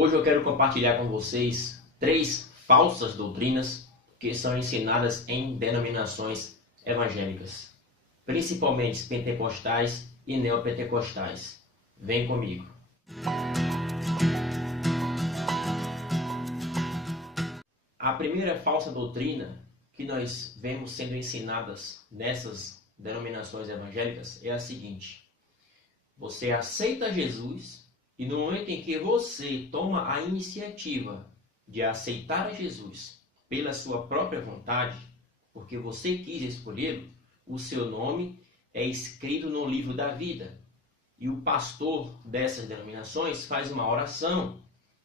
Hoje eu quero compartilhar com vocês 3 falsas doutrinas que são ensinadas em denominações evangélicas, principalmente pentecostais e neopentecostais. Vem comigo. A primeira falsa doutrina que nós vemos sendo ensinadas nessas denominações evangélicas é a seguinte: você aceita Jesus e no momento em que você toma a iniciativa de aceitar Jesus pela sua própria vontade, porque você quis escolhê-lo, o seu nome é escrito no livro da vida. E o pastor dessas denominações faz uma oração,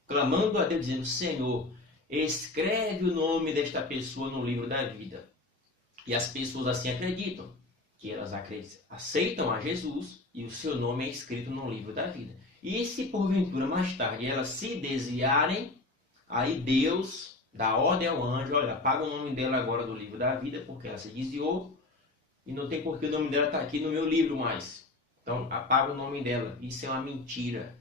clamando a Deus, dizendo: Senhor, escreve o nome desta pessoa no livro da vida. E as pessoas assim acreditam, que elas aceitam a Jesus e o seu nome é escrito no livro da vida. E se porventura mais tarde elas se desviarem, aí Deus dá ordem ao anjo: olha, apaga o nome dela agora do livro da vida, porque ela se desviou e não tem porque o nome dela está aqui no meu livro mais. Então apaga o nome dela. Isso é uma mentira.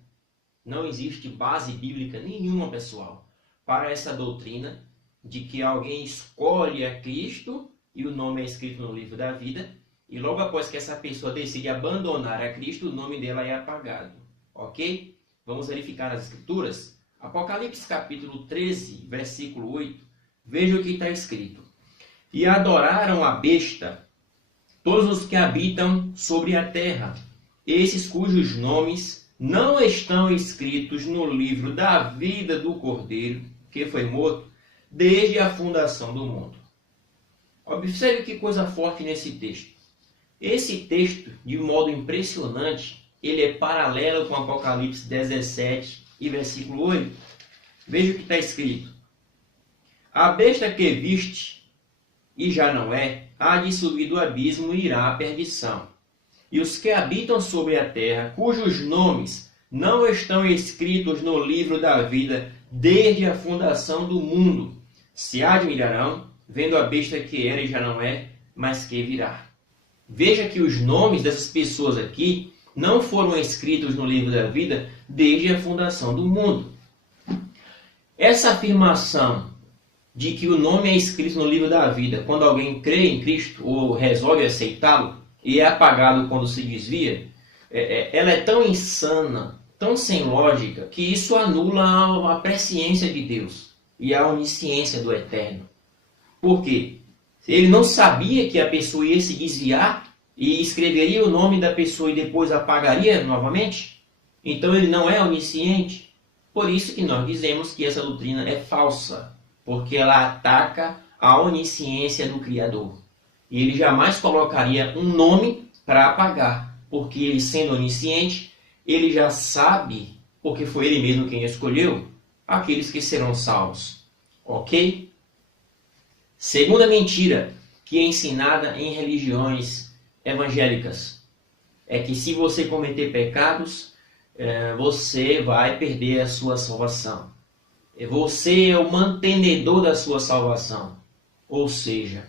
Não existe base bíblica nenhuma, pessoal, para essa doutrina de que alguém escolhe a Cristo e o nome é escrito no livro da vida, e logo após que essa pessoa decide abandonar a Cristo, o nome dela é apagado. Ok? Vamos verificar as escrituras. Apocalipse capítulo 13, versículo 8. Veja o que está escrito: e adoraram a besta todos os que habitam sobre a terra, esses cujos nomes não estão escritos no livro da vida do Cordeiro, que foi morto desde a fundação do mundo. Observe que coisa forte nesse texto. Esse texto, de modo impressionante, ele é paralelo com Apocalipse 17 e versículo 8. Veja o que está escrito: a besta que viste, e já não é, há de subir do abismo e irá à perdição. E os que habitam sobre a terra, cujos nomes não estão escritos no livro da vida desde a fundação do mundo, se admirarão, vendo a besta que era e já não é, mas que virá. Veja que os nomes dessas pessoas aqui não foram escritos no livro da vida desde a fundação do mundo. Essa afirmação de que o nome é escrito no livro da vida quando alguém crê em Cristo ou resolve aceitá-lo e é apagado quando se desvia, ela é tão insana, tão sem lógica, que isso anula a presciência de Deus e a onisciência do Eterno. Por quê? Ele não sabia que a pessoa ia se desviar e escreveria o nome da pessoa e depois apagaria novamente? Então ele não é onisciente. Por isso que nós dizemos que essa doutrina é falsa, porque ela ataca a onisciência do Criador. E ele jamais colocaria um nome para apagar, porque ele, sendo onisciente, ele já sabe, porque foi ele mesmo quem escolheu, aqueles que serão salvos. Ok? Segunda mentira que é ensinada em religiões evangélicas é que se você cometer pecados, você vai perder a sua salvação. Você é o mantenedor da sua salvação. Ou seja,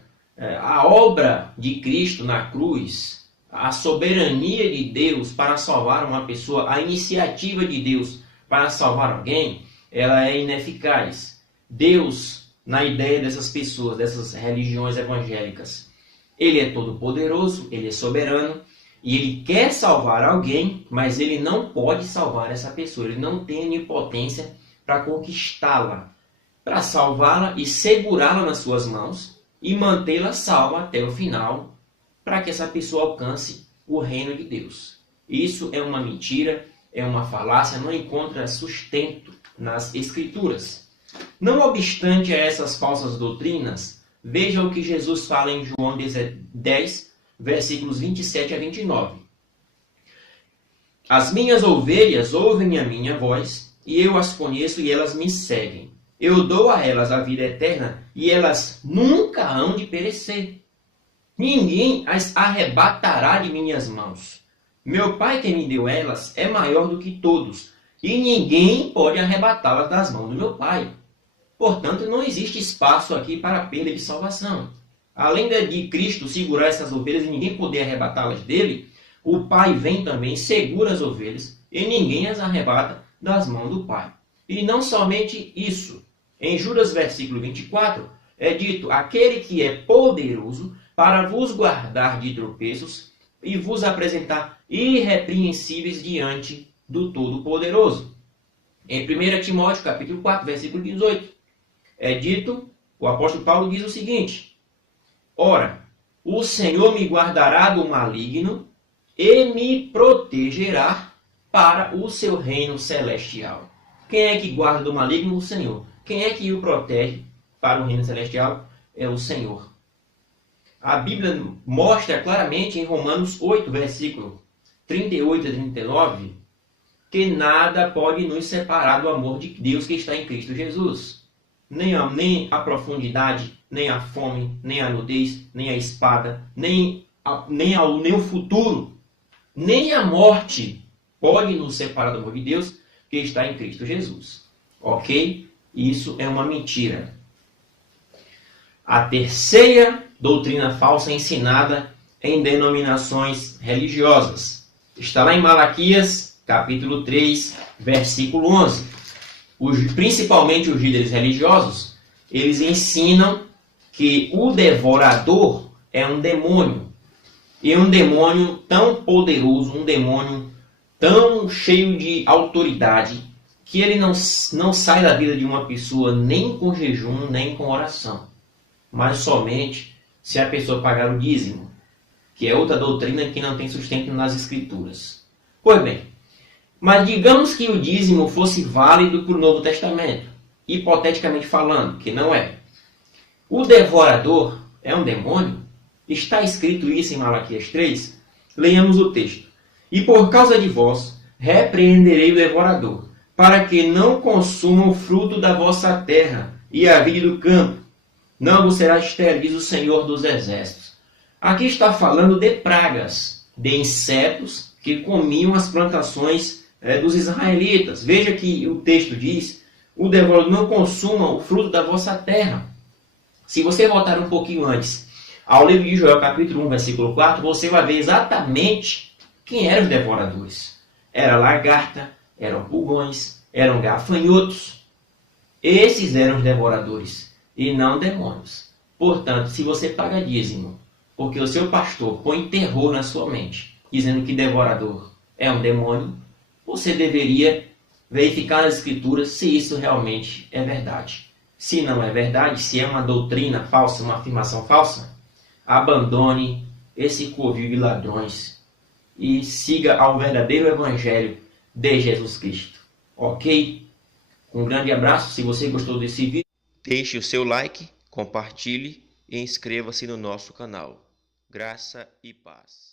a obra de Cristo na cruz, a soberania de Deus para salvar uma pessoa, a iniciativa de Deus para salvar alguém, ela é ineficaz. Deus, na ideia dessas pessoas, dessas religiões evangélicas, ele é todo-poderoso, ele é soberano, e ele quer salvar alguém, mas ele não pode salvar essa pessoa. Ele não tem onipotência para conquistá-la, para salvá-la e segurá-la nas suas mãos e mantê-la salva até o final, para que essa pessoa alcance o reino de Deus. Isso é uma mentira, é uma falácia, não encontra sustento nas Escrituras. Não obstante a essas falsas doutrinas, veja o que Jesus fala em João 10, versículos 27 a 29. As minhas ovelhas ouvem a minha voz, e eu as conheço e elas me seguem. Eu dou a elas a vida eterna, e elas nunca hão de perecer. Ninguém as arrebatará de minhas mãos. Meu Pai que me deu elas é maior do que todos, e ninguém pode arrebatá-las das mãos do meu Pai. Portanto, não existe espaço aqui para perda de salvação. Além de Cristo segurar essas ovelhas e ninguém poder arrebatá-las dele, o Pai vem também, segura as ovelhas e ninguém as arrebata das mãos do Pai. E não somente isso. Em Judas, versículo 24, é dito: aquele que é poderoso para vos guardar de tropeços e vos apresentar irrepreensíveis diante do Todo-Poderoso. Em 1 Timóteo, capítulo 4, versículo 18, é dito, o apóstolo Paulo diz o seguinte: ora, o Senhor me guardará do maligno e me protegerá para o seu reino celestial. Quem é que guarda do maligno? O Senhor. Quem é que o protege para o reino celestial? É o Senhor. A Bíblia mostra claramente em Romanos 8, versículo 38 a 39, que nada pode nos separar do amor de Deus que está em Cristo Jesus. Nem a profundidade, nem a fome, nem a nudez, nem a espada, nem o futuro, nem a morte pode nos separar do amor de Deus que está em Cristo Jesus. Ok? Isso é uma mentira. A terceira doutrina falsa ensinada em denominações religiosas está lá em Malaquias, capítulo 3, versículo 11. Principalmente os líderes religiosos, eles ensinam que o devorador é um demônio. E um demônio tão poderoso, um demônio tão cheio de autoridade, que ele não sai da vida de uma pessoa nem com jejum, nem com oração, mas somente se a pessoa pagar o dízimo, que é outra doutrina que não tem sustento nas Escrituras. Pois bem, mas digamos que o dízimo fosse válido para o Novo Testamento, hipoteticamente falando, que não é. O devorador é um demônio? Está escrito isso em Malaquias 3? Leiamos o texto. E por causa de vós, repreenderei o devorador, para que não consuma o fruto da vossa terra e a vide do campo. Não vos será estéril, diz o Senhor dos Exércitos. Aqui está falando de pragas, de insetos que comiam as plantações dos israelitas. Veja que o texto diz: o devorador não consuma o fruto da vossa terra. Se você voltar um pouquinho antes ao livro de Joel, capítulo 1, versículo 4, você vai ver exatamente quem eram os devoradores. Era lagarta, eram pulgões, eram gafanhotos. Esses eram os devoradores e não demônios. Portanto, se você paga dízimo porque o seu pastor põe terror na sua mente, dizendo que devorador é um demônio, você deveria verificar nas Escrituras se isso realmente é verdade. Se não é verdade, se é uma doutrina falsa, uma afirmação falsa, abandone esse covil de ladrões e siga ao verdadeiro evangelho de Jesus Cristo. Ok? Um grande abraço. Se você gostou desse vídeo, deixe o seu like, compartilhe e inscreva-se no nosso canal. Graça e paz.